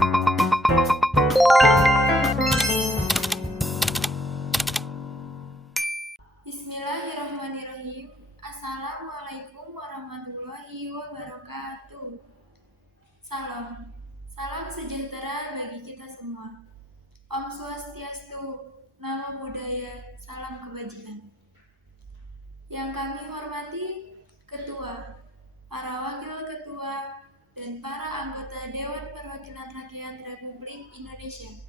Bismillahirrahmanirrahim. Assalamualaikum warahmatullahi wabarakatuh. Salam, salam sejahtera bagi kita semua. Om Swastiastu, Namo Buddhaya, salam kebajikan. Yang kami hormati Ketua, para Wakil Ketua, dan para anggota Dewan Perwakilan Rakyat Republik Indonesia.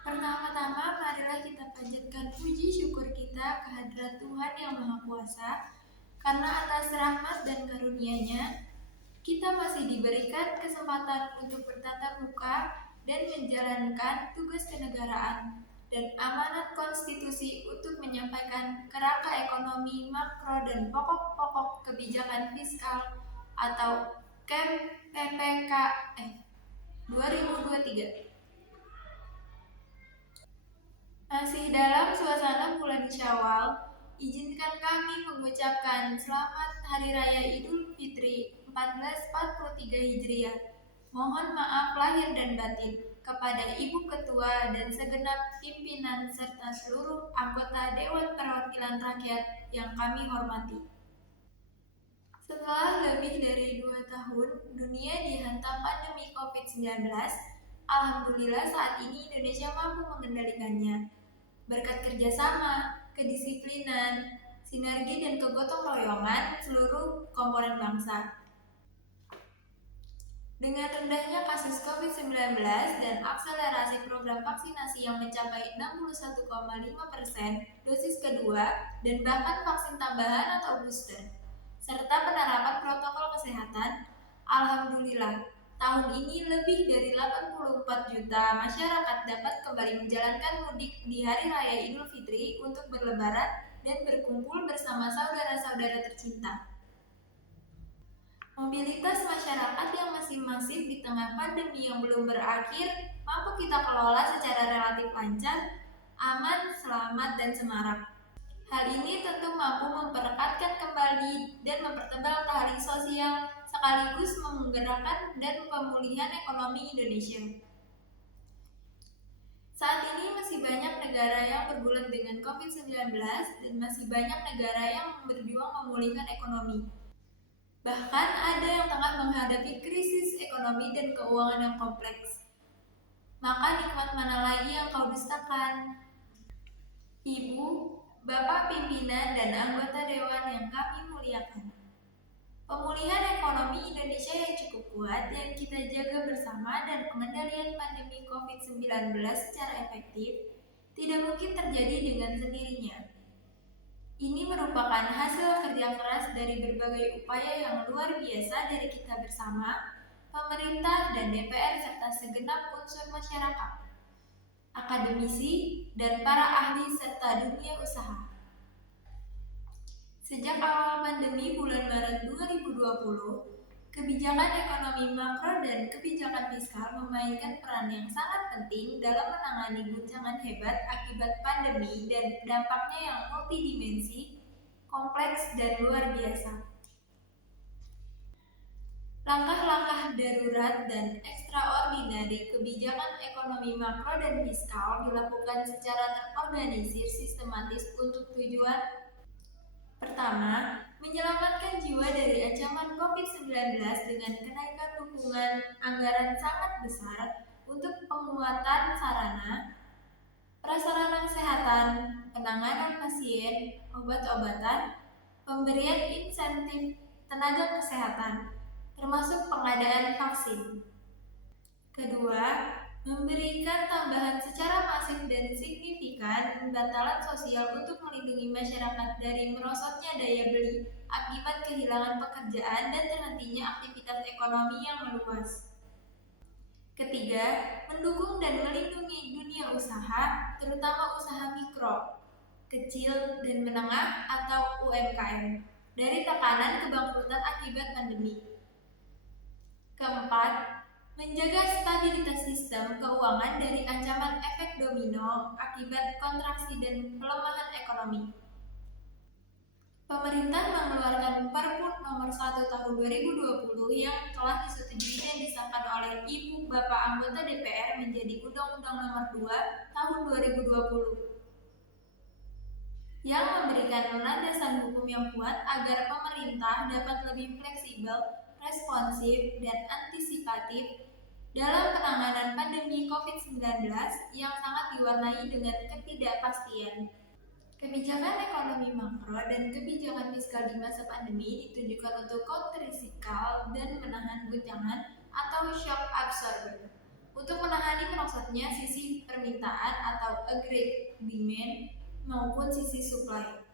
Pertama-tama, marilah kita panjatkan puji syukur kita kehadirat Tuhan Yang Maha Kuasa, karena atas rahmat dan karunia-Nya, kita masih diberikan kesempatan untuk bertatap muka dan menjalankan tugas kenegaraan dan amanat konstitusi untuk menyampaikan kerangka ekonomi makro dan pokok-pokok kebijakan fiskal atau KEM PPK 2023. Masih dalam suasana bulan Syawal, izinkan kami mengucapkan selamat Hari Raya Idul Fitri 1443 Hijriah. Mohon maaf lahir dan batin kepada Ibu Ketua dan segenap pimpinan serta seluruh anggota Dewan Perwakilan Rakyat yang kami hormati. Setelah lebih dari 2 tahun dunia dihantam pandemi COVID-19, alhamdulillah saat ini Indonesia mampu mengendalikannya. Berkat kerjasama, kedisiplinan, sinergi dan kegotong royongan seluruh komponen bangsa. Dengan rendahnya kasus COVID-19 dan akselerasi program vaksinasi yang mencapai 61,5% dosis kedua dan bahkan vaksin tambahan atau booster, serta penerapan protokol kesehatan, alhamdulillah, tahun ini lebih dari 84 juta masyarakat dapat kembali menjalankan mudik di Hari Raya Idul Fitri untuk berlebaran dan berkumpul bersama saudara-saudara tercinta. Mobilitas masyarakat yang masih masif di tengah pandemi yang belum berakhir mampu kita kelola secara relatif lancar, aman, selamat, dan semarak. Hal ini tentu mampu memperekatkan kembali dan mempertebal tali sosial sekaligus menggerakkan dan pemulihan ekonomi Indonesia. Saat ini masih banyak negara yang bergulat dengan COVID-19 dan masih banyak negara yang berjuang memulihkan ekonomi. Bahkan ada yang tengah menghadapi krisis ekonomi dan keuangan yang kompleks. Maka nikmat mana lagi yang kau dustakan? Ibu, Bapak pimpinan dan anggota dewan yang kami muliakan. Pemulihan ekonomi Indonesia yang cukup kuat yang kita jaga bersama dan pengendalian pandemi COVID-19 secara efektif tidak mungkin terjadi dengan sendirinya. Ini merupakan hasil kerja keras dari berbagai upaya yang luar biasa dari kita bersama, pemerintah dan DPR serta segenap unsur masyarakat, akademisi, dan para ahli serta dunia usaha. Sejak awal pandemi bulan Maret 2020, kebijakan ekonomi makro dan kebijakan fiskal memainkan peran yang sangat penting dalam menangani guncangan hebat akibat pandemi dan dampaknya yang multidimensi, kompleks, dan luar biasa. Langkah-langkah darurat dan ekstraordinari kebijakan ekonomi makro dan fiskal dilakukan secara terorganisir sistematis untuk tujuan pertama, menyelamatkan jiwa dari ancaman COVID-19 dengan kenaikan dukungan anggaran sangat besar untuk penguatan sarana, prasarana kesehatan, penanganan pasien, obat-obatan, pemberian insentif tenaga kesehatan, termasuk pengadaan vaksin. Kedua, memberikan tambahan secara masif dan signifikan bantalan sosial untuk melindungi masyarakat dari merosotnya daya beli akibat kehilangan pekerjaan dan terhentinya aktivitas ekonomi yang meluas. Ketiga, mendukung dan melindungi dunia usaha, terutama usaha mikro, kecil, dan menengah atau UMKM, dari tekanan kebangkrutan akibat pandemi. Keempat, menjaga stabilitas sistem keuangan dari ancaman efek domino akibat kontraksi dan pelemahan ekonomi. Pemerintah mengeluarkan Perpu Nomor 1 Tahun 2020 yang telah disetujui dan disahkan oleh Ibu Bapak anggota DPR menjadi Undang-Undang Nomor 2 Tahun 2020 yang memberikan landasan hukum yang kuat agar pemerintah dapat lebih fleksibel, responsif, dan antisipatif dalam penanganan pandemi COVID-19 yang sangat diwarnai dengan ketidakpastian. Kebijakan ekonomi makro dan kebijakan fiskal di masa pandemi ditujukan untuk kontrasiklikal dan menahan guncangan atau shock absorber untuk menangani merosotnya sisi permintaan atau aggregate demand maupun sisi supply.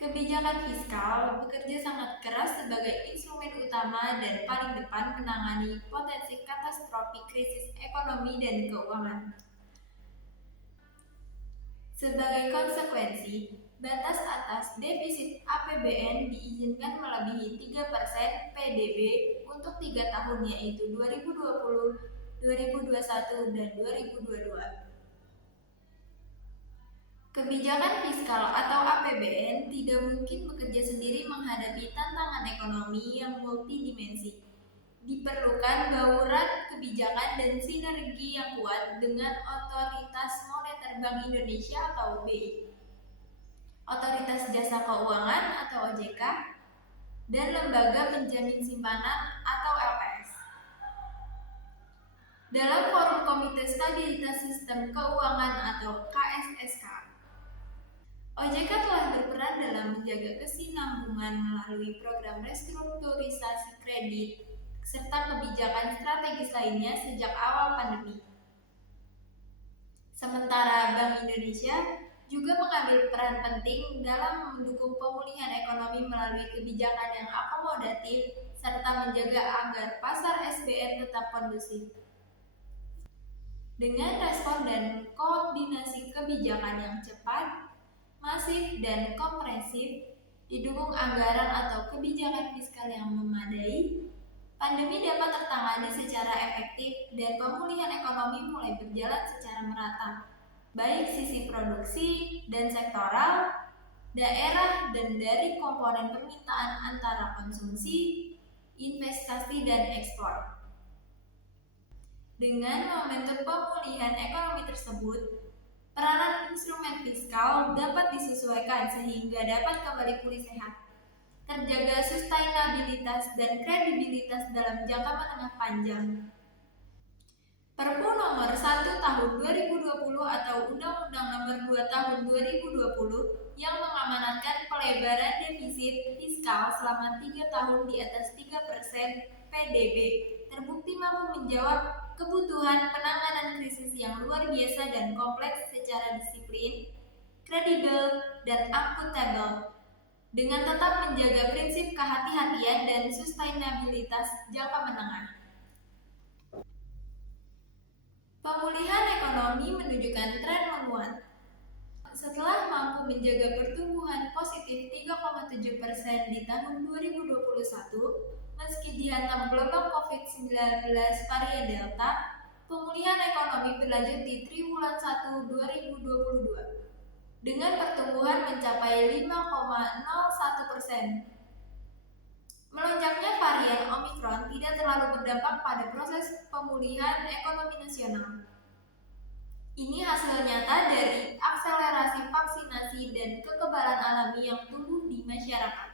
Kebijakan fiskal bekerja sangat keras sebagai instrumen utama dan paling depan menangani potensi katastrofi krisis ekonomi dan keuangan. Sebagai konsekuensi, batas atas defisit APBN diizinkan melebihi 3% PDB untuk 3 tahun yaitu 2020, 2021, dan 2022. Kebijakan fiskal atau APBN tidak mungkin bekerja sendiri menghadapi tantangan ekonomi yang multidimensi. Diperlukan bauran kebijakan dan sinergi yang kuat dengan Otoritas Moneter Bank Indonesia atau BI, Otoritas Jasa Keuangan atau OJK, dan Lembaga Penjamin Simpanan atau LPS. Dalam forum Komite Stabilitas Sistem Keuangan atau KSSK, OJK telah berperan dalam menjaga kesinambungan melalui program restrukturisasi kredit serta kebijakan strategis lainnya sejak awal pandemi. Sementara Bank Indonesia juga mengambil peran penting dalam mendukung pemulihan ekonomi melalui kebijakan yang akomodatif serta menjaga agar pasar SBN tetap kondusif. Dengan respon dan koordinasi kebijakan yang cepat, masif, dan komprehensif, didukung anggaran atau kebijakan fiskal yang memadai, pandemi dapat tertangani secara efektif dan pemulihan ekonomi mulai berjalan secara merata, baik sisi produksi dan sektoral, daerah, dan dari komponen permintaan antara konsumsi, investasi, dan ekspor. Dengan momentum pemulihan ekonomi tersebut, peranan instrumen fiskal dapat disesuaikan sehingga dapat kembali pulih sehat, terjaga sustainabilitas dan kredibilitas dalam jangka menengah panjang. Perpu Nomor 1 Tahun 2020 atau Undang-Undang Nomor 2 Tahun 2020 yang mengamanatkan pelebaran defisit fiskal selama 3 tahun di atas 3% PDB terbukti mampu menjawab kebutuhan penanganan krisis yang luar biasa dan kompleks secara disiplin, kredibel, dan akuntabel, dengan tetap menjaga prinsip kehati-hatian dan sustainabilitas jangka menengah. Pemulihan ekonomi menunjukkan tren menguat. Setelah mampu menjaga pertumbuhan positif 3,7% di tahun 2021, meski dihantam gelombang COVID-19 varian Delta, pemulihan ekonomi berlanjut di triwulan 1 2022 dengan pertumbuhan mencapai 5,01%. Melonjaknya varian Omicron tidak terlalu berdampak pada proses pemulihan ekonomi nasional. Ini hasil nyata dari akselerasi vaksinasi dan kekebalan alami yang tumbuh di masyarakat.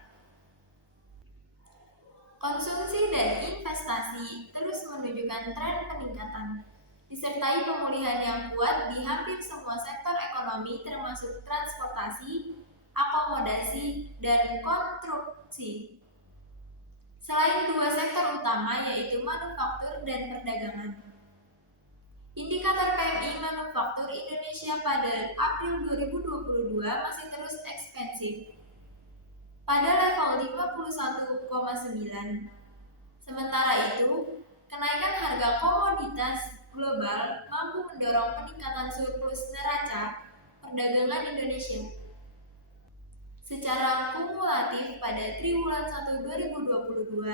Konsumsi dan investasi terus menunjukkan tren peningkatan, disertai pemulihan yang kuat di hampir semua sektor ekonomi termasuk transportasi, akomodasi, dan konstruksi. Selain dua sektor utama yaitu manufaktur dan perdagangan. Indikator PMI Manufaktur Indonesia pada April 2022 masih terus ekspansif pada level 51,9. Sementara itu, kenaikan harga komoditas global mampu mendorong peningkatan surplus neraca perdagangan Indonesia. Secara kumulatif pada triwulan 1 2022,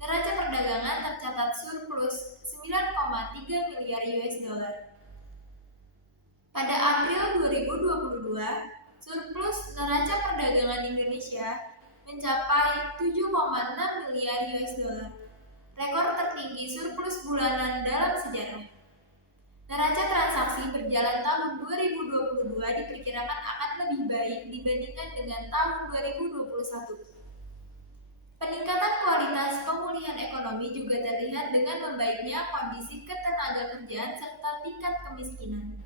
neraca perdagangan tercatat surplus 9,3 miliar US dollar. Pada April 2022, surplus neraca perdagangan Indonesia mencapai 7,6 miliar US dollar, rekor tertinggi surplus bulanan dalam sejarah. Neraca transaksi berjalan tahun 2022 diperkirakan akan lebih baik dibandingkan dengan tahun 2021. Peningkatan kualitas pemulihan ekonomi juga terlihat dengan membaiknya kondisi ketenagakerjaan serta tingkat kemiskinan.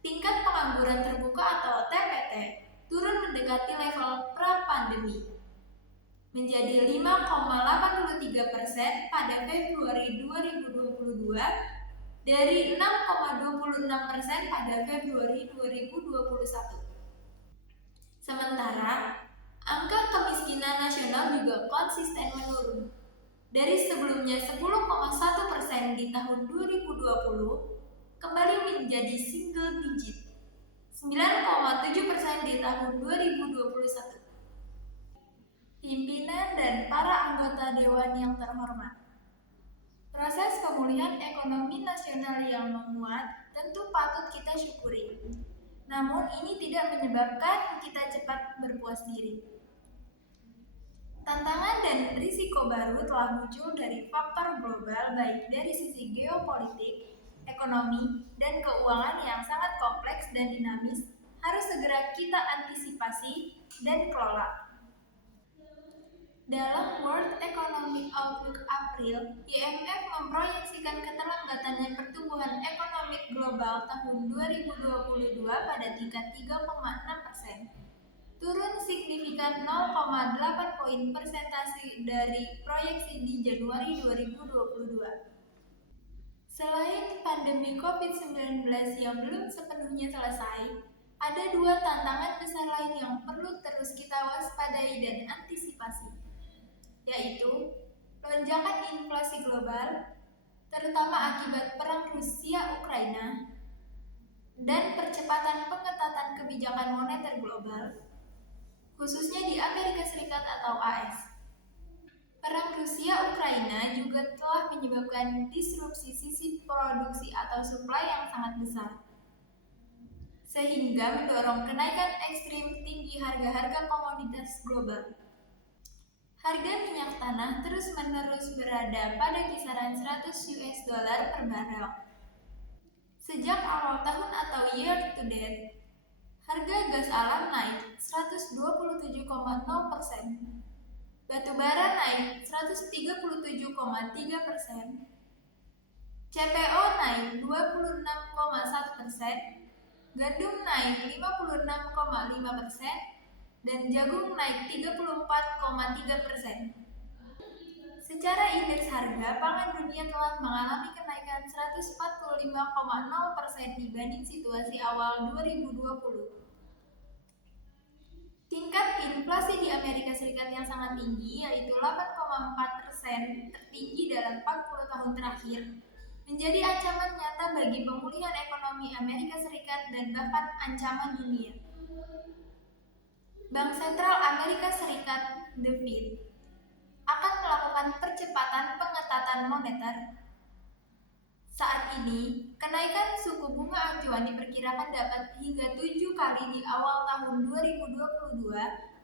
Tingkat pengangguran terbuka atau TPT turun mendekati level pra-pandemi, menjadi 5,83% pada Februari 2022 dari 6,26% pada Februari 2021. Sementara, angka kemiskinan nasional juga konsisten menurun. Dari sebelumnya 10,1% di tahun 2020, kembali menjadi single digit, 9,7% di tahun 2021. Pimpinan dan para anggota Dewan yang terhormat, proses pemulihan ekonomi nasional yang menguat tentu patut kita syukuri. Namun ini tidak menyebabkan kita cepat berpuas diri. Tantangan dan risiko baru telah muncul dari faktor global baik dari sisi geopolitik, ekonomi, dan keuangan yang sangat kompleks dan dinamis harus segera kita antisipasi dan kelola. Dalam World Economic Outlook April, IMF memproyeksikan keterlambatannya pertumbuhan ekonomi global tahun 2022 pada tingkat 3,6%, turun signifikan 0,8 poin persentase dari proyeksi di Januari 2022. Selain pandemi COVID-19 yang belum sepenuhnya selesai, ada dua tantangan besar lain yang perlu terus kita waspadai dan antisipasi, yaitu lonjakan inflasi global, terutama akibat perang Rusia-Ukraina, dan percepatan pengetatan kebijakan moneter global, khususnya di Amerika Serikat atau AS. Perang Rusia-Ukraina juga telah menyebabkan disrupsi sisi produksi atau supply yang sangat besar, sehingga mendorong kenaikan ekstrim tinggi harga-harga komoditas global. Harga minyak tanah terus-menerus berada pada kisaran 100 US dollar per barel. Sejak awal tahun atau year to date, harga gas alam naik 127,0%, batu bara naik 137,3%, CPO naik 26,1%, gandum naik 56,5%, dan jagung naik 34,3%. Secara indeks harga, pangan dunia telah mengalami kenaikan 145,0% dibanding situasi awal 2020. Tingkat inflasi di Amerika Serikat yang sangat tinggi, yaitu 8,4%, tertinggi dalam 40 tahun terakhir, menjadi ancaman nyata bagi pemulihan ekonomi Amerika Serikat dan bahkan ancaman dunia. Bank Sentral Amerika Serikat, The Fed, akan melakukan percepatan pengetatan moneter. Saat ini, kenaikan suku bunga acuan diperkirakan dapat hingga 7 kali di awal tahun 2022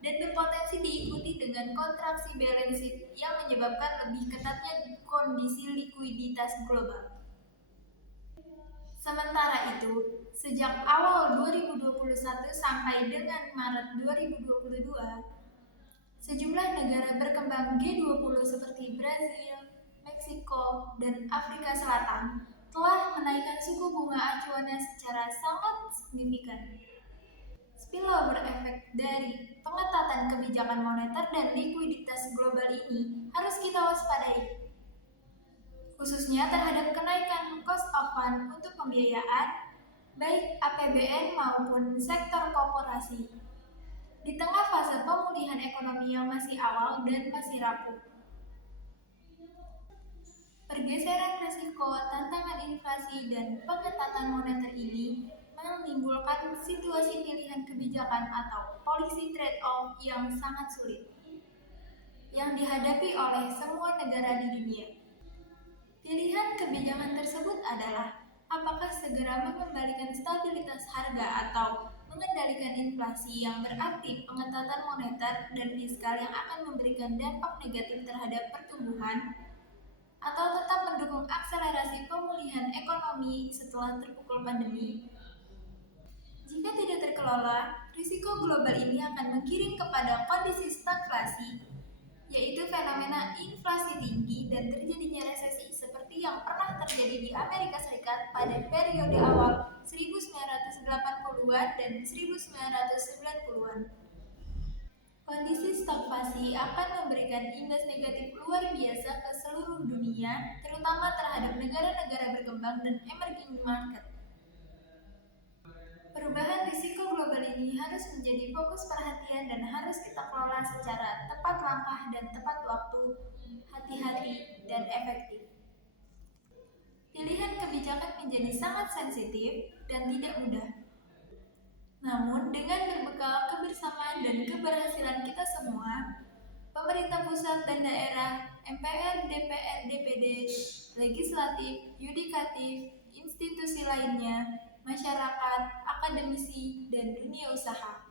dan berpotensi diikuti dengan kontraksi balance sheet yang menyebabkan lebih ketatnya kondisi likuiditas global. Sementara itu, sejak awal 2021 sampai dengan Maret 2022, sejumlah negara berkembang G20 seperti Brazil, Meksiko, dan Afrika Selatan telah menaikkan suku bunga acuannya secara sangat signifikan. Spillover efek dari pengetatan kebijakan moneter dan likuiditas global ini harus kita waspadai, khususnya terhadap kenaikan cost of fund untuk pembiayaan, baik APBN maupun sektor korporasi, di tengah fase pemulihan ekonomi yang masih awal dan masih rapuh. Pergeseran risiko, tantangan inflasi, dan pengetatan moneter ini menimbulkan situasi pilihan kebijakan atau policy trade-off yang sangat sulit, yang dihadapi oleh semua negara di dunia. Pilihan kebijakan tersebut adalah apakah segera mengembalikan stabilitas harga atau mengendalikan inflasi yang berarti pengetatan moneter dan fiskal yang akan memberikan dampak negatif terhadap pertumbuhan, atau tetap mendukung akselerasi pemulihan ekonomi setelah terpukul pandemi. Jika tidak terkelola, risiko global ini akan menggiring kepada kondisi stagflasi, yaitu fenomena inflasi tinggi dan terjadinya resesi seperti yang pernah terjadi di Amerika Serikat pada periode awal 1980-an dan 1990-an. Kondisi stagflasi akan memberikan imbas negatif luar biasa ke seluruh dunia, terutama terhadap negara-negara berkembang dan emerging market. Perubahan risiko global ini harus menjadi fokus perhatian dan harus kita kelola secara tepat langkah dan tepat waktu, hati-hati, dan efektif. Pilihan kebijakan menjadi sangat sensitif dan tidak mudah. Namun, dengan berbekal kebersamaan dan keberhasilan kita semua, pemerintah pusat dan daerah, MPR, DPR, DPD, legislatif, yudikatif, institusi lainnya, masyarakat, akademisi, dan dunia usaha.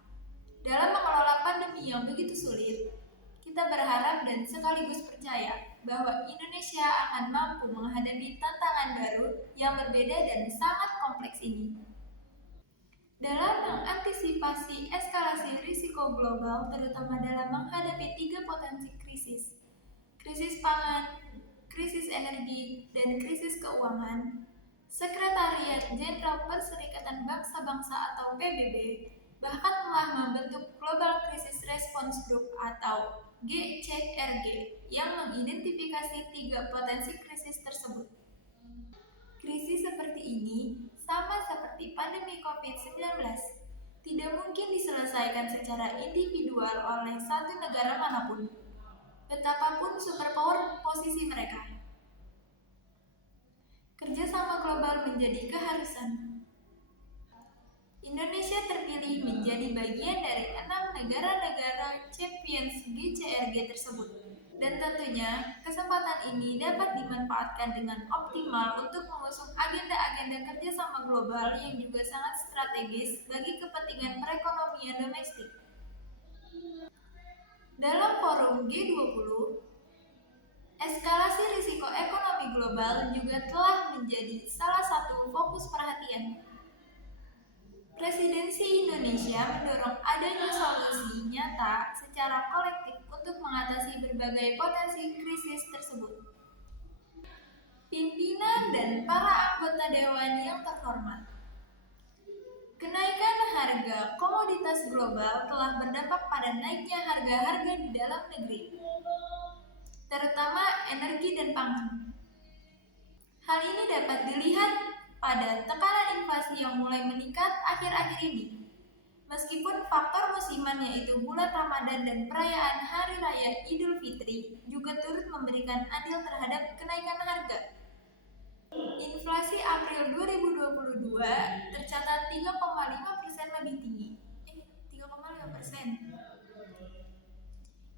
Dalam mengelola pandemi yang begitu sulit, kita berharap dan sekaligus percaya bahwa Indonesia akan mampu menghadapi tantangan baru yang berbeda dan sangat kompleks ini. Dalam mengantisipasi eskalasi risiko global, terutama dalam menghadapi 3 potensi krisis, krisis pangan, krisis energi, dan krisis keuangan, Sekretariat Jenderal Perserikatan Bangsa-Bangsa atau PBB bahkan telah membentuk Global Crisis Response Group atau GCRG yang mengidentifikasi 3 potensi krisis tersebut. Krisis seperti ini sama seperti pandemi COVID-19, tidak mungkin diselesaikan secara individual oleh satu negara manapun, betapapun superpower posisi mereka. Kerjasama global menjadi keharusan. Indonesia terpilih menjadi bagian dari 6 negara-negara champions GCRG tersebut. Dan tentunya, kesempatan ini dapat dimanfaatkan dengan optimal untuk mengusung agenda-agenda kerjasama global yang juga sangat strategis bagi kepentingan perekonomian domestik. Dalam forum G20, eskalasi risiko ekonomi global juga telah menjadi salah satu fokus perhatian. Presidensi Indonesia mendorong adanya solusi nyata secara kolektif untuk mengatasi berbagai potensi krisis tersebut. Pimpinan dan para anggota dewan yang terhormat, kenaikan harga komoditas global telah berdampak pada naiknya harga-harga di dalam negeri, terutama energi dan pangan. Hal ini dapat dilihat pada tekanan inflasi yang mulai meningkat akhir-akhir ini. Meskipun faktor musiman yaitu bulan Ramadan dan perayaan Hari Raya Idul Fitri juga turut memberikan andil terhadap kenaikan harga. Inflasi April 2022 tercatat 3,5% lebih tinggi. 3,5%.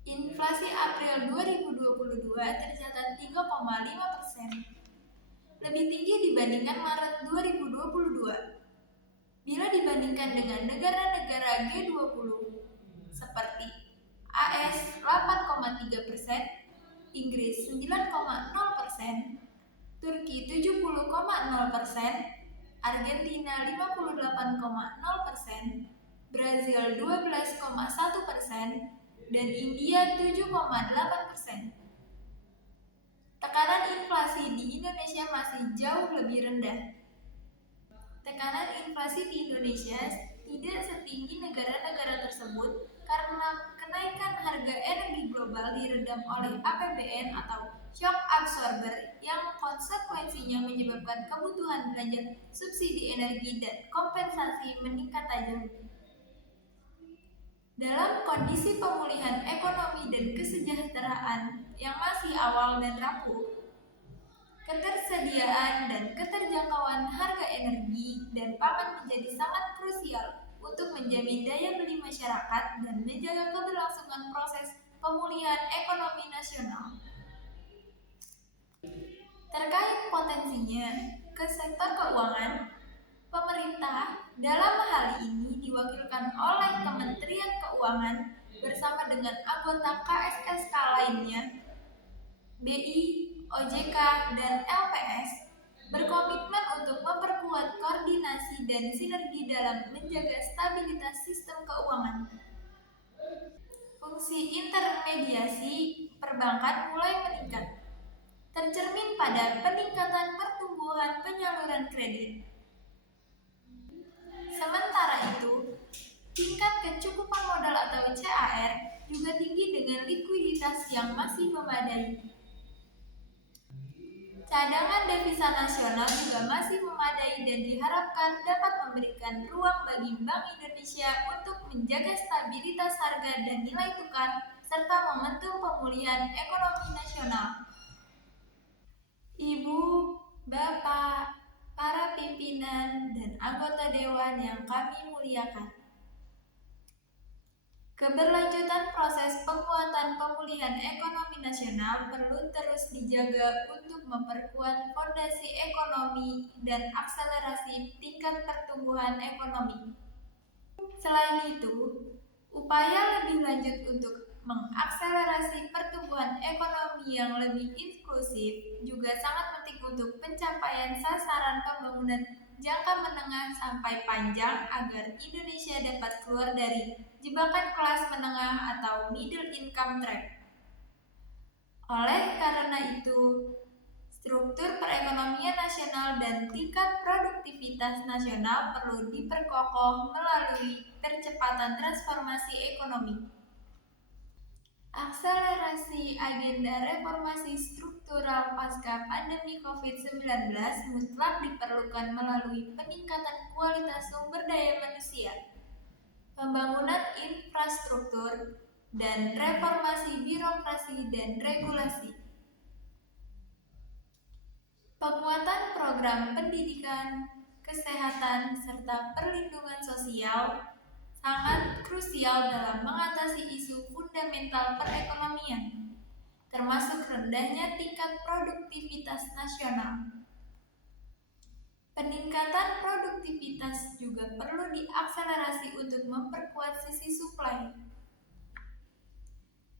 Inflasi April 2022 tercatat 3,5%, lebih tinggi dibandingkan Maret 2022. Bila dibandingkan dengan negara-negara G20 seperti AS 8,3%, Inggris 9,0%, Turki 70,0%, Argentina 58,0%, Brazil 12,1%, dan India 7,8%. Tekanan inflasi di Indonesia masih jauh lebih rendah. Tekanan inflasi di Indonesia tidak setinggi negara-negara tersebut karena kenaikan harga energi global diredam oleh APBN atau shock absorber yang konsekuensinya menyebabkan kebutuhan belanja subsidi energi dan kompensasi meningkat tajam. Dalam kondisi pemulihan ekonomi dan kesejahteraan yang masih awal dan rapuh, ketersediaan dan keterjangkauan harga energi dan pangan menjadi sangat krusial untuk menjamin daya beli masyarakat dan menjaga keberlangsungan proses pemulihan ekonomi nasional. Terkait potensinya ke sektor keuangan, Pemerintah dalam hal ini diwakilkan oleh Kementerian Keuangan bersama dengan anggota KSSK lainnya, BI, OJK, dan LPS, berkomitmen untuk memperkuat koordinasi dan sinergi dalam menjaga stabilitas sistem keuangan. Fungsi intermediasi perbankan mulai meningkat, tercermin pada peningkatan pertumbuhan penyaluran kredit. Sementara itu, tingkat kecukupan modal atau CAR juga tinggi dengan likuiditas yang masih memadai. Cadangan devisa nasional juga masih memadai dan diharapkan dapat memberikan ruang bagi Bank Indonesia untuk menjaga stabilitas harga dan nilai tukar serta momentum pemulihan ekonomi nasional. Ibu, Bapak, para pimpinan, dan anggota dewan yang kami muliakan. Keberlanjutan proses penguatan pemulihan ekonomi nasional perlu terus dijaga untuk memperkuat fondasi ekonomi dan akselerasi tingkat pertumbuhan ekonomi. Selain itu, upaya lebih lanjut untuk mengakselerasi pertumbuhan ekonomi yang lebih inklusif juga sangat penting untuk pencapaian sasaran pembangunan jangka menengah sampai panjang agar Indonesia dapat keluar dari jebakan kelas menengah atau middle income trap. Oleh karena itu, struktur perekonomian nasional dan tingkat produktivitas nasional perlu diperkokoh melalui percepatan transformasi ekonomi. Akselerasi agenda reformasi struktural pasca pandemi COVID-19 mutlak diperlukan melalui peningkatan kualitas sumber daya manusia, pembangunan infrastruktur, dan reformasi birokrasi dan regulasi. Penguatan program pendidikan, kesehatan, serta perlindungan sosial sangat krusial dalam mengatasi isu fundamental perekonomian, termasuk rendahnya tingkat produktivitas nasional. Peningkatan produktivitas juga perlu diakselerasi untuk memperkuat sisi supply.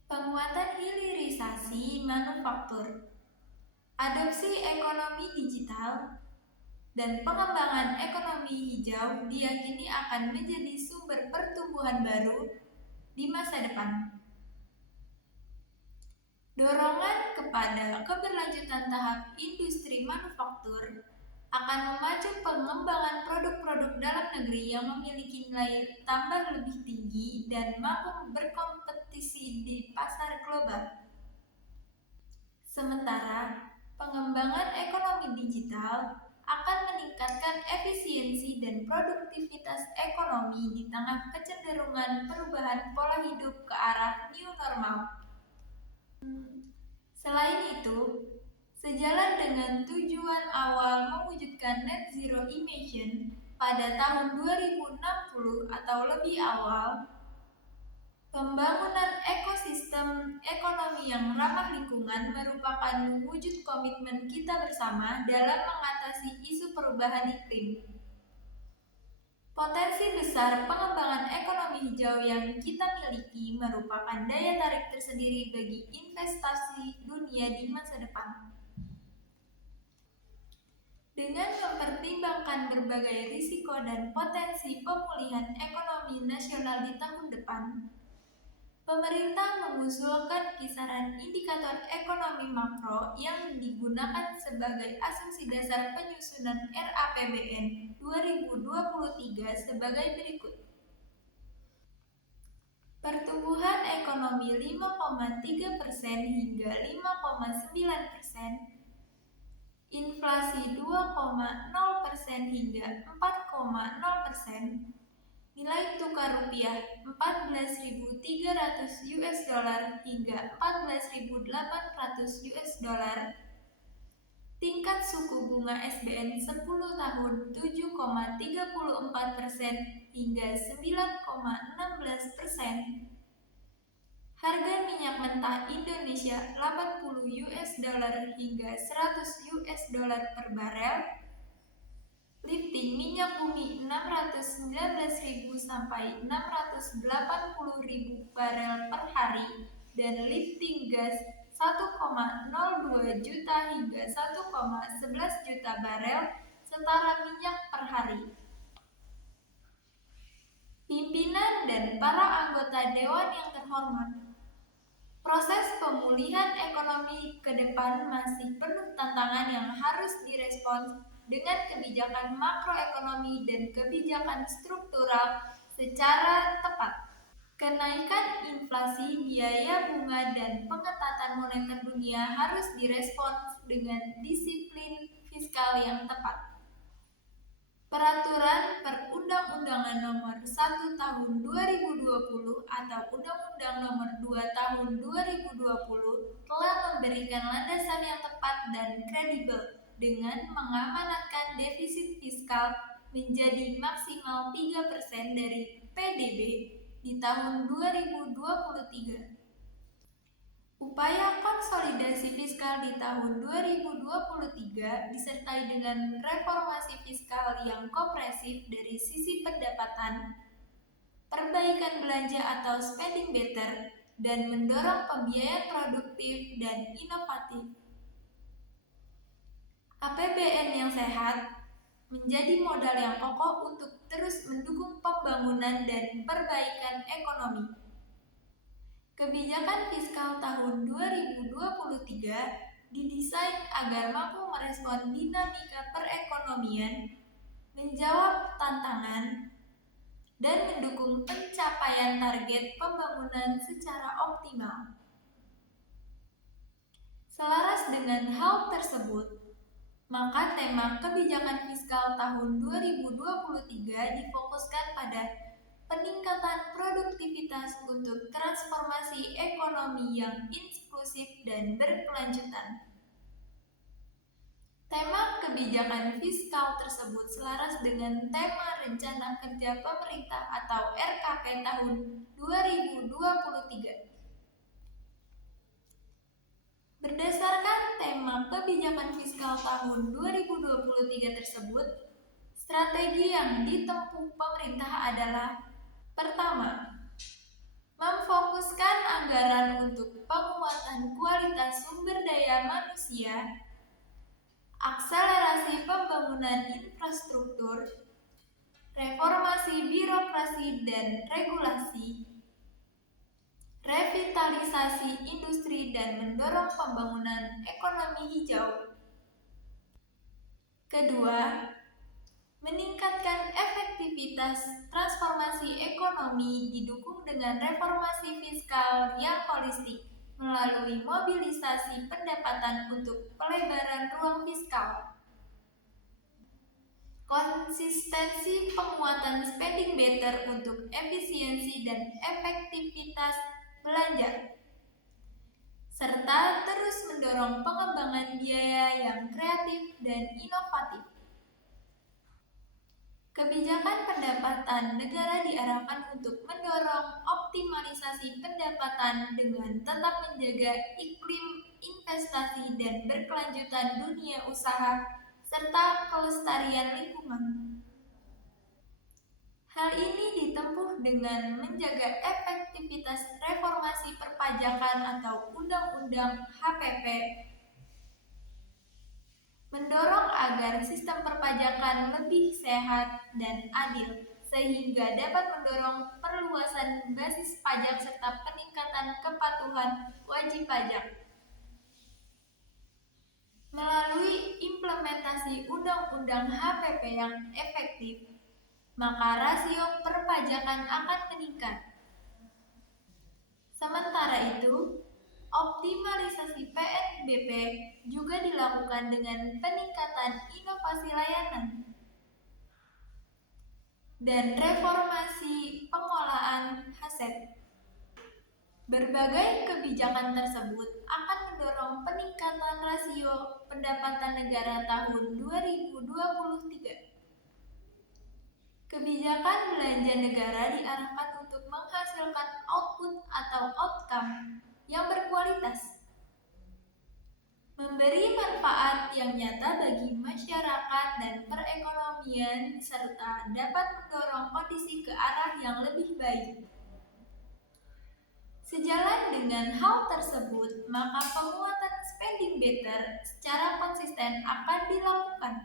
Penguatan hilirisasi manufaktur, adopsi ekonomi digital, dan pengembangan ekonomi hijau diyakini akan menjadi sumber pertumbuhan baru di masa depan. Dorongan kepada keberlanjutan tahap industri manufaktur akan memacu pengembangan produk-produk dalam negeri yang memiliki nilai tambah lebih tinggi dan mampu berkompetisi di pasar global. Sementara, pengembangan ekonomi digital akan meningkatkan efisiensi dan produktivitas ekonomi di tengah kecenderungan perubahan pola hidup ke arah new normal. Selain itu, sejalan dengan tujuan awal mewujudkan net zero emission pada tahun 2060 atau lebih awal, pembangunan ekosistem ekonomi yang ramah lingkungan merupakan wujud komitmen kita bersama dalam mengatasi isu perubahan iklim. Potensi besar pengembangan ekonomi hijau yang kita miliki merupakan daya tarik tersendiri bagi investasi dunia di masa depan. Dengan mempertimbangkan berbagai risiko dan potensi pemulihan ekonomi nasional di tahun depan, pemerintah mengusulkan kisaran indikator ekonomi makro yang digunakan sebagai asumsi dasar penyusunan RAPBN 2023 sebagai berikut. Pertumbuhan ekonomi 5,3% hingga 5,9%, inflasi 2,0% hingga 4,0%, nilai tukar rupiah 14.300 US dollar hingga 14.800 US dollar, tingkat suku bunga SBN 10 tahun 7,34% hingga 9,16%, harga minyak mentah Indonesia 80 US dollar hingga 100 US dollar per barel, Lifting minyak bumi 619.000 sampai 680.000 barel per hari dan lifting gas 1,02 juta hingga 1,11 juta barel setara minyak per hari. Pimpinan dan para anggota dewan yang terhormat, proses pemulihan ekonomi ke depan masih penuh tantangan yang harus direspons dengan kebijakan makroekonomi dan kebijakan struktural secara tepat. Kenaikan inflasi, biaya bunga, dan pengetatan moneter dunia harus direspons dengan disiplin fiskal yang tepat. Peraturan Perundang-undangan Nomor 1 Tahun 2020 atau Undang-Undang Nomor 2 Tahun 2020 telah memberikan landasan yang tepat dan kredibel dengan mengamanatkan defisit fiskal menjadi maksimal 3% dari PDB di tahun 2023. Upaya konsolidasi fiskal di tahun 2023 disertai dengan reformasi fiskal yang komprehensif dari sisi pendapatan, perbaikan belanja atau spending better, dan mendorong pembiayaan produktif dan inovatif. APBN yang sehat menjadi modal yang kokoh untuk terus mendukung pembangunan dan perbaikan ekonomi. Kebijakan fiskal tahun 2023 didesain agar mampu merespon dinamika perekonomian, menjawab tantangan, dan mendukung pencapaian target pembangunan secara optimal. Selaras dengan hal tersebut, maka tema kebijakan fiskal tahun 2023 difokuskan pada peningkatan produktivitas untuk transformasi ekonomi yang inklusif dan berkelanjutan. Tema kebijakan fiskal tersebut selaras dengan tema Rencana Kerja Pemerintah atau RKP tahun 2023. Berdasarkan tema kebijakan fiskal tahun 2023 tersebut, strategi yang ditempuh pemerintah adalah: pertama, memfokuskan anggaran untuk penguatan kualitas sumber daya manusia, akselerasi pembangunan infrastruktur, reformasi birokrasi dan regulasi, revitalisasi industri dan mendorong pembangunan ekonomi hijau. Kedua, meningkatkan efektivitas transformasi ekonomi didukung dengan reformasi fiskal yang holistik melalui mobilisasi pendapatan untuk pelebaran ruang fiskal. Konsistensi penguatan spending better untuk efisiensi dan efektivitas belanja, serta terus mendorong pengembangan biaya yang kreatif dan inovatif. Kebijakan pendapatan negara diarahkan untuk mendorong optimalisasi pendapatan dengan tetap menjaga iklim investasi dan berkelanjutan dunia usaha serta kelestarian lingkungan. Hal ini ditempuh dengan menjaga efektivitas reformasi perpajakan atau Undang-Undang HPP, mendorong agar sistem perpajakan lebih sehat dan adil, sehingga dapat mendorong perluasan basis pajak serta peningkatan kepatuhan wajib pajak. Melalui implementasi Undang-Undang HPP yang efektif, maka rasio perpajakan akan meningkat. Sementara itu, optimalisasi PNBP juga dilakukan dengan peningkatan inovasi layanan dan reformasi pengolahan aset. Berbagai kebijakan tersebut akan mendorong peningkatan rasio pendapatan negara tahun 2023. Kebijakan belanja negara diarahkan untuk menghasilkan output atau outcome yang berkualitas. memberi manfaat yang nyata bagi masyarakat dan perekonomian, serta dapat mendorong kondisi ke arah yang lebih baik. Sejalan dengan hal tersebut, maka penguatan spending better secara konsisten akan dilakukan.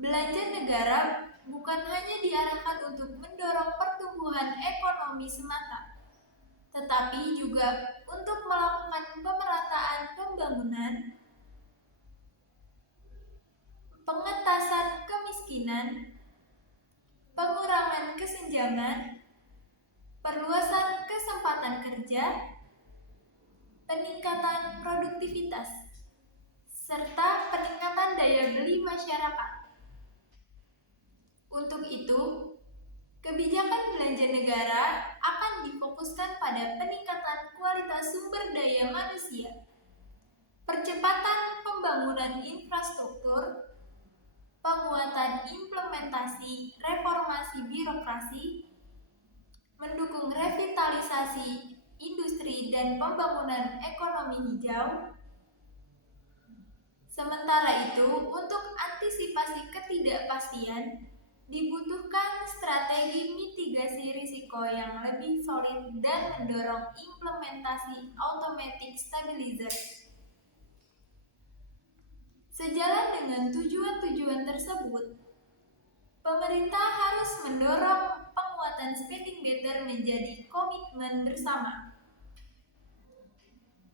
Belanja negara bukan hanya diarahkan untuk mendorong pertumbuhan ekonomi semata, tetapi juga untuk melakukan pemerataan pembangunan, pengentasan kemiskinan, pengurangan kesenjangan, perluasan kesempatan kerja, peningkatan produktivitas, serta peningkatan daya beli masyarakat. Untuk itu, kebijakan belanja negara akan difokuskan pada peningkatan kualitas sumber daya manusia, percepatan pembangunan infrastruktur, penguatan implementasi reformasi birokrasi, mendukung revitalisasi industri dan pembangunan ekonomi hijau. Sementara itu, untuk antisipasi ketidakpastian, dibutuhkan strategi mitigasi risiko yang lebih solid dan mendorong implementasi automatic stabilizer. Sejalan dengan tujuan-tujuan tersebut, pemerintah harus mendorong penguatan spending better menjadi komitmen bersama.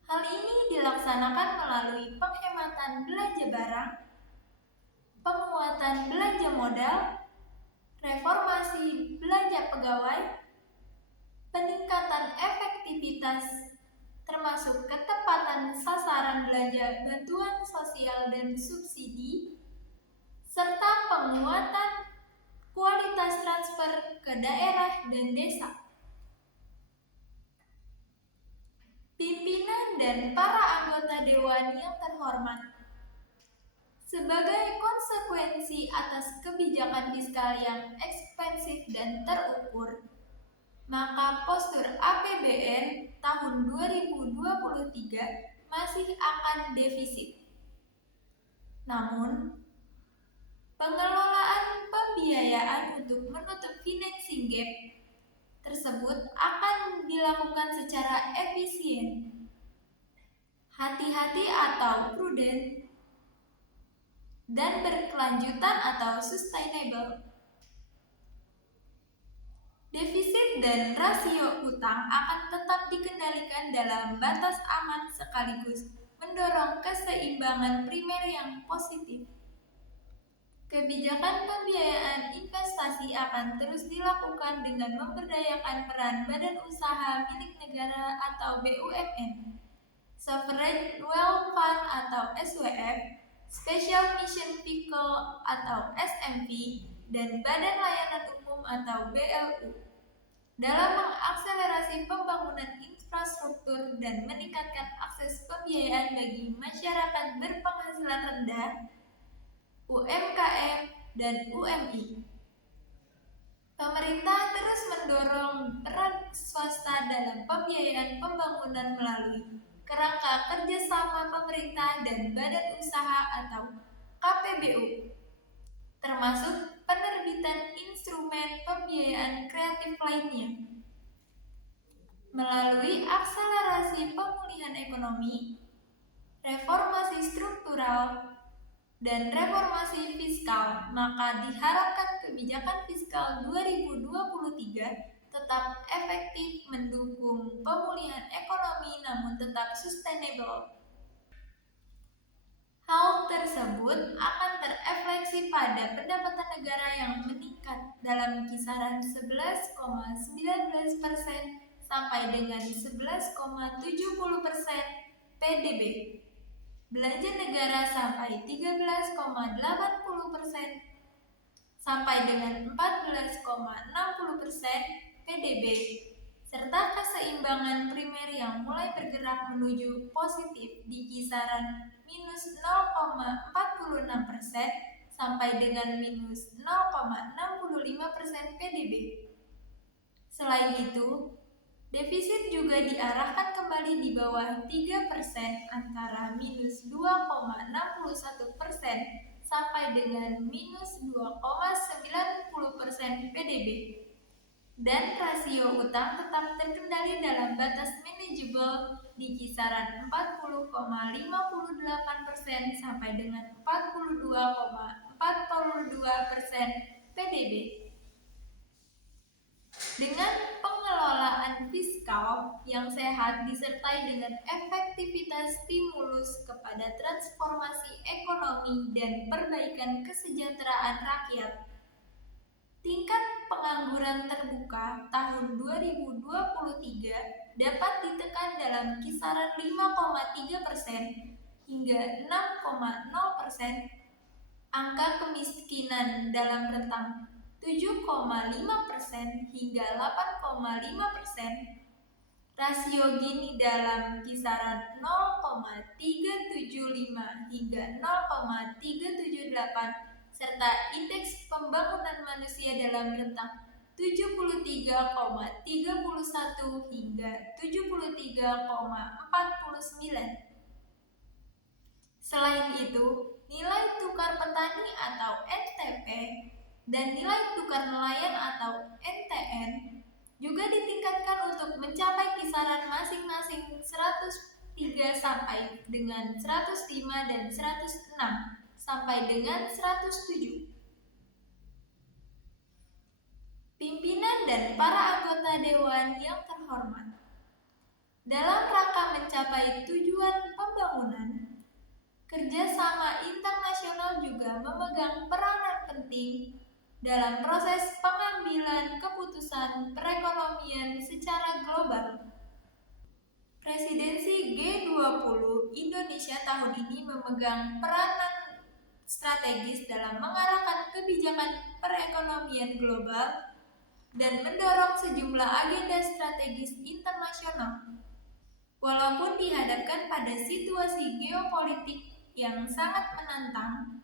Hal ini dilaksanakan melalui penghematan belanja barang, penguatan belanja modal, reformasi belanja pegawai, peningkatan efektivitas termasuk ketepatan sasaran belanja bantuan sosial dan subsidi, serta penguatan kualitas transfer ke daerah dan desa. Pimpinan dan para anggota dewan yang terhormat, sebagai konsekuensi atas kebijakan fiskal yang ekspansif dan terukur, maka postur APBN tahun 2023 masih akan defisit. Namun, pengelolaan pembiayaan untuk menutup financing gap tersebut akan dilakukan secara efisien, hati-hati atau prudent, dan berkelanjutan atau sustainable. Defisit dan rasio utang akan tetap dikendalikan dalam batas aman sekaligus mendorong keseimbangan primer yang positif. Kebijakan pembiayaan investasi akan terus dilakukan dengan memberdayakan peran badan usaha milik negara atau BUMN, Sovereign Wealth Fund atau SWF, Special Mission Vehicle atau SMV, dan Badan Layanan Umum atau BLU dalam mengakselerasi pembangunan infrastruktur dan meningkatkan akses pembiayaan bagi masyarakat berpenghasilan rendah, UMKM, dan UMI. Pemerintah terus mendorong peran swasta dalam pembiayaan pembangunan melalui kerangka kerjasama pemerintah dan badan usaha atau KPBU, termasuk penerbitan instrumen pembiayaan kreatif lainnya. Melalui akselerasi pemulihan ekonomi, reformasi struktural, dan reformasi fiskal, maka diharapkan kebijakan fiskal 2023 tetap efektif mendukung pemulihan ekonomi namun tetap sustainable. Hal tersebut akan terefleksi pada pendapatan negara yang meningkat dalam kisaran 11,19% sampai dengan 11,70% PDB. Belanja negara sampai 13,80% sampai dengan 14,60% PDB, serta keseimbangan primer yang mulai bergerak menuju positif di kisaran minus 0,46% sampai dengan minus 0,65% PDB. Selain itu, Defisit juga diarahkan kembali di bawah 3% antara minus 2,61% sampai dengan minus 2,90% PDB. Dan rasio utang tetap terkendali dalam batas manajeable di kisaran 40,58% sampai dengan 42,42% PDB. Dengan pengelolaan fiskal yang sehat disertai dengan efektivitas stimulus kepada transformasi ekonomi dan perbaikan kesejahteraan rakyat, tingkat pengangguran terbuka tahun 2023 dapat ditekan dalam kisaran 5,3% hingga 6,0%. Angka kemiskinan dalam rentang 7,5% hingga 8,5%. Rasio Gini dalam kisaran 0,375 hingga 0,378 serta indeks pembangunan manusia dalam rentang 73,31 hingga 73,49. Selain itu, nilai tukar petani atau NTP dan nilai tukar nelayan atau NTN juga ditingkatkan untuk mencapai kisaran masing-masing 103 sampai dengan 105 dan 106 sampai dengan 107. Pimpinan dan para anggota dewan yang terhormat, dalam rangka mencapai tujuan pembangunan, kerjasama internasional juga memegang peranan penting dalam proses pengambilan keputusan perekonomian secara global. Presidensi G20 Indonesia tahun ini memegang peranan strategis dalam mengarahkan kebijakan perekonomian global dan mendorong sejumlah agenda strategis internasional. Walaupun dihadapkan pada situasi geopolitik yang sangat menantang,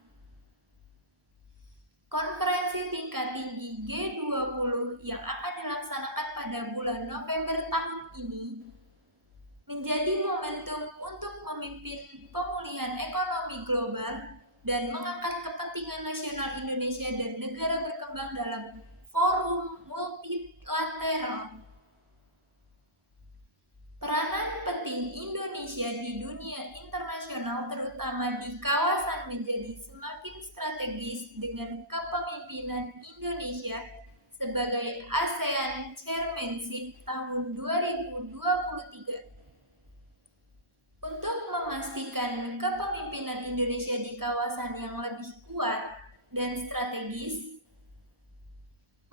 konferensi tingkat tinggi G20 yang akan dilaksanakan pada bulan November tahun ini menjadi momentum untuk memimpin pemulihan ekonomi global dan mengangkat kepentingan nasional Indonesia dan negara berkembang dalam forum multilateral. Peranan penting Indonesia di dunia internasional terutama di kawasan menjadi semakin strategis dengan kepemimpinan Indonesia sebagai ASEAN Chairmanship tahun 2023. Untuk memastikan kepemimpinan Indonesia di kawasan yang lebih kuat dan strategis,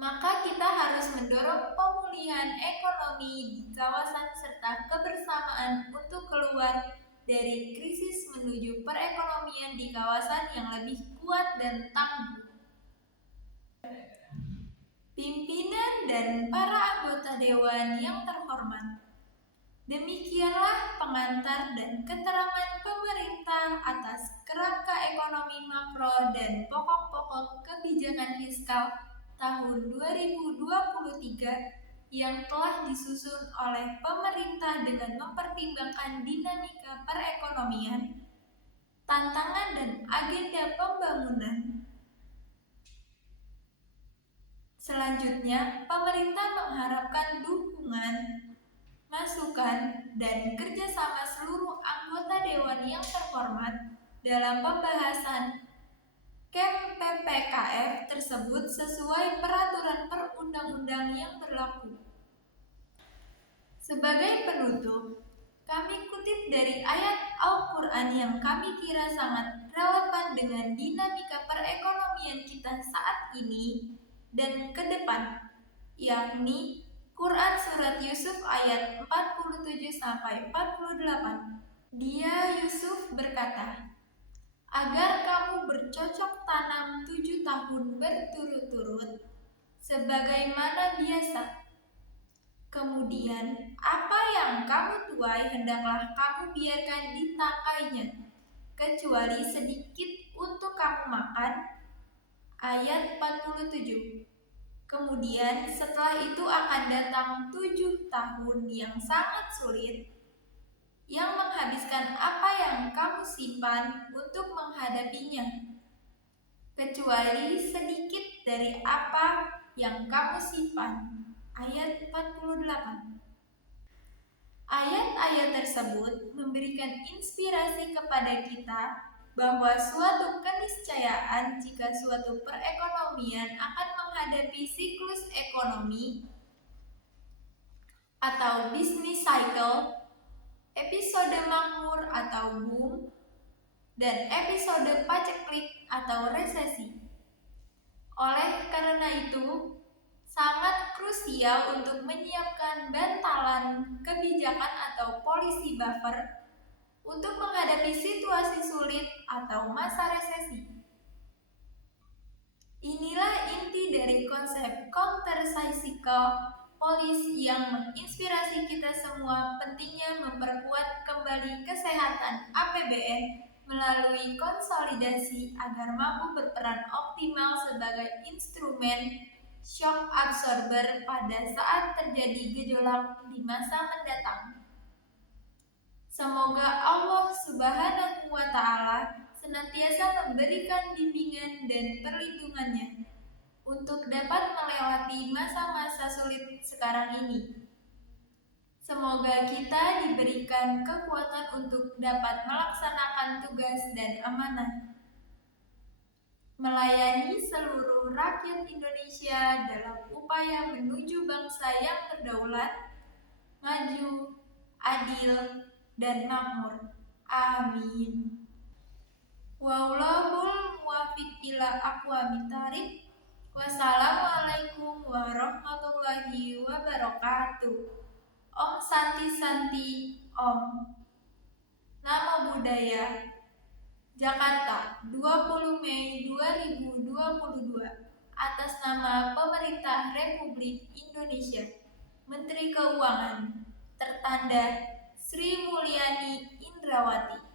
maka kita harus mendorong pemulihan ekonomi di kawasan serta kebersamaan untuk keluar dari krisis menuju perekonomian di kawasan yang lebih kuat dan tangguh. Pimpinan dan para anggota dewan yang terhormat, demikianlah pengantar dan keterangan pemerintah atas kerangka ekonomi makro dan pokok-pokok kebijakan fiskal tahun 2023 yang telah disusun oleh pemerintah dengan mempertimbangkan dinamika perekonomian, tantangan dan agenda pembangunan. Selanjutnya, pemerintah mengharapkan dukungan, masukan, dan kerjasama seluruh anggota dewan yang terhormat dalam pembahasan KEM-PPKF tersebut sesuai peraturan perundang-undang yang berlaku. Sebagai penutup, kami kutip dari ayat Al-Quran yang kami kira sangat relevan dengan dinamika perekonomian kita saat ini dan ke depan, yakni Quran Surat Yusuf ayat 47-48. Dia Yusuf berkata, agar kamu bercocok tanam 7 tahun berturut-turut, sebagaimana biasa. Kemudian, apa yang kamu tuai hendaklah kamu biarkan ditangkainya, kecuali sedikit untuk kamu makan. Ayat 47. Kemudian setelah itu akan datang 7 tahun yang sangat sulit yang menghabiskan apa yang kamu simpan untuk menghadapinya, kecuali sedikit dari apa yang kamu simpan. Ayat 48. Ayat-ayat tersebut memberikan inspirasi kepada kita bahwa suatu keniscayaan jika suatu perekonomian akan menghadapi siklus ekonomi atau business cycle, episode makmur atau boom, dan episode paceklik atau resesi. Oleh karena itu, sangat krusial untuk menyiapkan bantalan kebijakan atau policy buffer untuk menghadapi situasi sulit atau masa resesi. Inilah inti dari konsep counter-cyclical policy yang menginspirasi kita semua pentingnya memperkuat kembali kesehatan APBN melalui konsolidasi agar mampu berperan optimal sebagai instrumen shock absorber pada saat terjadi gejolak di masa mendatang. Semoga Allah Subhanahu wa Ta'ala senantiasa memberikan bimbingan dan perlindungannya untuk dapat melewati masa-masa sulit sekarang ini. Semoga kita diberikan kekuatan untuk dapat melaksanakan tugas dan amanah, melayani seluruh rakyat Indonesia dalam upaya menuju bangsa yang berdaulat, maju, adil, dan makmur. Amin. Wallahul muwaffiq ila aqwamit thoriq. Wassalamualaikum warahmatullahi wabarakatuh. Om Santi Santi Om. Nama budaya Jakarta, 20 Mei 2022. Atas nama Pemerintah Republik Indonesia. Menteri Keuangan. Tertanda Sri Mulyani Indrawati.